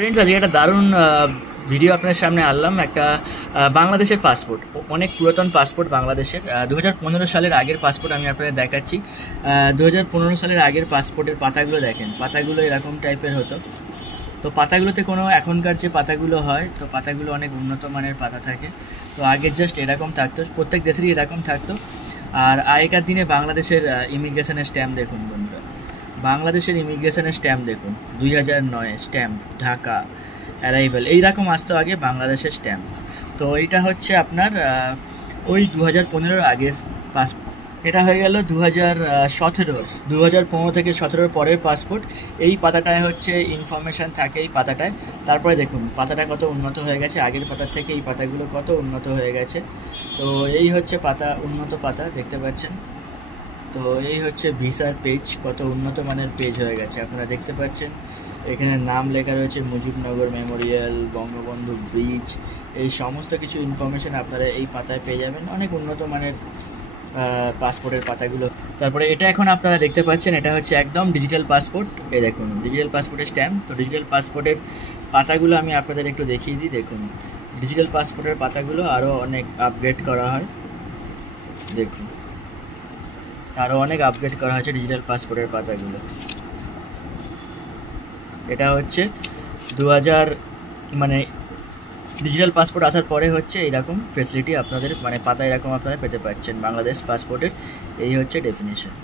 Friends, আজকে একটা দারুণ ভিডিও আপনার সামনে আনলাম। একটা বাংলাদেশের পাসপোর্ট, অনেক পুরাতন পাসপোর্ট বাংলাদেশের। 2015 সালের আগের পাসপোর্ট আমি আপনাদের দেখাচ্ছি। 2015 সালের আগের পাসপোর্টের পাতাগুলো দেখেন, পাতাগুলো এরকম টাইপের হতো। তো পাতাগুলোতে কোনো এখনকার যে পাতাগুলো হয়, তো পাতাগুলো অনেক উন্নত মানের পাতা থাকে। তো আগে জাস্ট এরকম থাকতো, প্রত্যেক দেশেরই এরকম থাকতো। আর আগেকার দিনে বাংলাদেশের ইমিগ্রেশনের স্ট্যাম্প দেখুন বন্ধুরা, বাংলাদেশের ইমিগ্রেশনের স্ট্যাম্প দেখুন, 2009 স্ট্যাম্প, ঢাকা অ্যারাইভেল, এইরকম আসতো আগে বাংলাদেশের স্ট্যাম্প। তো এইটা হচ্ছে আপনার ওই 2015 আগের পাসপোর্ট। এটা হয়ে গেল 2017, 2015 থেকে 17 পরের পাসপোর্ট। এই পাতাটায় হচ্ছে ইনফরমেশান থাকে এই পাতাটায়। তারপরে দেখুন পাতাটা কত উন্নত হয়ে গেছে, আগের পাতার থেকে এই পাতাগুলো কত উন্নত হয়ে গেছে। তো এই হচ্ছে পাতা, উন্নত পাতা দেখতে পাচ্ছেন। তো এই হচ্ছে ভিসার পেজ, কত উন্নত মানের পেজ হয়ে গেছে আপনারা দেখতে পাচ্ছেন। এখানে নাম লেখা রয়েছে মুজিবনগর মেমোরিয়াল, বঙ্গবন্ধু ব্রিজ, এই সমস্ত কিছু ইনফরমেশান আপনারা এই পাতায় পেয়ে যাবেন। অনেক উন্নত মানের পাসপোর্টের পাতাগুলো। তারপরে এটা এখন আপনারা দেখতে পাচ্ছেন, এটা হচ্ছে একদম ডিজিটাল পাসপোর্ট। এই দেখুন ডিজিটাল পাসপোর্টের স্ট্যাম্প। তো ডিজিটাল পাসপোর্টের পাতাগুলো আমি আপনাদের একটু দেখিয়ে দিই। দেখুন ডিজিটাল পাসপোর্টের পাতাগুলো আরও অনেক আপগ্রেড করা হয়, দেখুন আরও অনেক আপগ্রেড করা হয়েছে ডিজিটাল পাসপোর্টের পাতাগুলো। এটা হচ্ছে 2000 মানে ডিজিটাল পাসপোর্ট আসার পরে হচ্ছে এইরকম ফেসিলিটি আপনাদের, মানে পাতা এরকম আপনারা পেতে পাচ্ছেন বাংলাদেশ পাসপোর্টের। এই হচ্ছে ডেফিনেশন।